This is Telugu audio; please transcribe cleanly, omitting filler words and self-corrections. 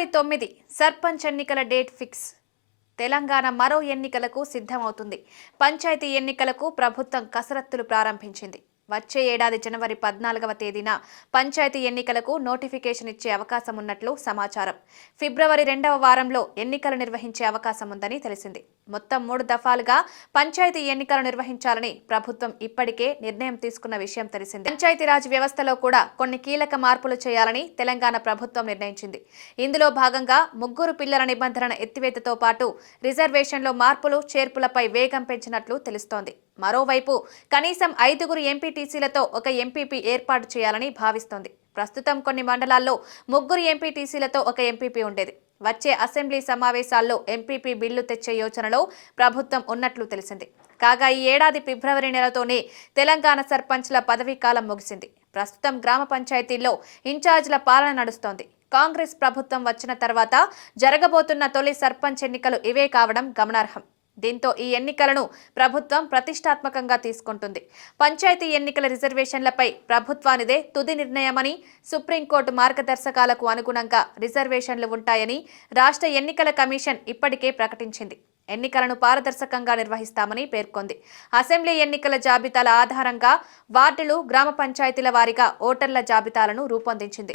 ఫిబ్రవరి 9 సర్పంచ్ ఎన్నికల డేట్ ఫిక్స్. తెలంగాణ మరో ఎన్నికలకు సిద్ధమవుతుంది. పంచాయతీ ఎన్నికలకు ప్రభుత్వం కసరత్తులు ప్రారంభించింది. వచ్చే ఏడాది జనవరి 14వ తేదీన పంచాయతీ ఎన్నికలకు నోటిఫికేషన్ ఇచ్చే అవకాశం ఉన్నట్లు సమాచారం. ఫిబ్రవరి 2వ వారంలో ఎన్నికలు నిర్వహించే అవకాశం ఉందని తెలిసింది. మొత్తం 3 దఫాలుగా పంచాయతీ ఎన్నికలు నిర్వహించాలని ప్రభుత్వం ఇప్పటికే నిర్ణయం తీసుకున్న విషయం తెలిసింది. పంచాయతీరాజ్ వ్యవస్థలో కూడా కొన్ని కీలక మార్పులు చేయాలని తెలంగాణ ప్రభుత్వం నిర్ణయించింది. ఇందులో భాగంగా ముగ్గురు పిల్లల నిబంధన ఎత్తివేతతో పాటు రిజర్వేషన్లో మార్పులు చేర్పులపై వేగం పెంచినట్లు తెలుస్తోంది. మరోవైపు కనీసం 5 ఎంపీటీసీలతో ఒక ఎంపీపీ ఏర్పాటు చేయాలని భావిస్తోంది. ప్రస్తుతం కొన్ని మండలాల్లో 3 ఎంపీటీసీలతో ఒక ఎంపీపీ ఉండేది. వచ్చే అసెంబ్లీ సమావేశాల్లో ఎంపీపీ బిల్లు తెచ్చే యోచనలో ప్రభుత్వం ఉన్నట్లు తెలిసింది. కాగా ఈ ఏడాది ఫిబ్రవరి నెలతోనే తెలంగాణ సర్పంచ్ల పదవీకాలం ముగిసింది. ప్రస్తుతం గ్రామ పంచాయతీల్లో ఇన్ఛార్జ్ల పాలన నడుస్తోంది. కాంగ్రెస్ ప్రభుత్వం వచ్చిన తర్వాత జరగబోతున్న తొలి సర్పంచ్ ఎన్నికలు ఇవే కావడం గమనార్హం. దీంతో ఈ ఎన్నికలను ప్రభుత్వం ప్రతిష్టాత్మకంగా తీసుకుంటుంది. పంచాయతీ ఎన్నికల రిజర్వేషన్లపై ప్రభుత్వానిదే తుది నిర్ణయమని, సుప్రీంకోర్టు మార్గదర్శకాలకు అనుగుణంగా రిజర్వేషన్లు ఉంటాయని రాష్ట్ర ఎన్నికల కమిషన్ ఇప్పటికే ప్రకటించింది. ఎన్నికలను పారదర్శకంగా నిర్వహిస్తామని పేర్కొంది. అసెంబ్లీ ఎన్నికల జాబితాల ఆధారంగా వార్డులు, గ్రామ పంచాయతీల వారీగా ఓటర్ల జాబితాలను రూపొందించింది.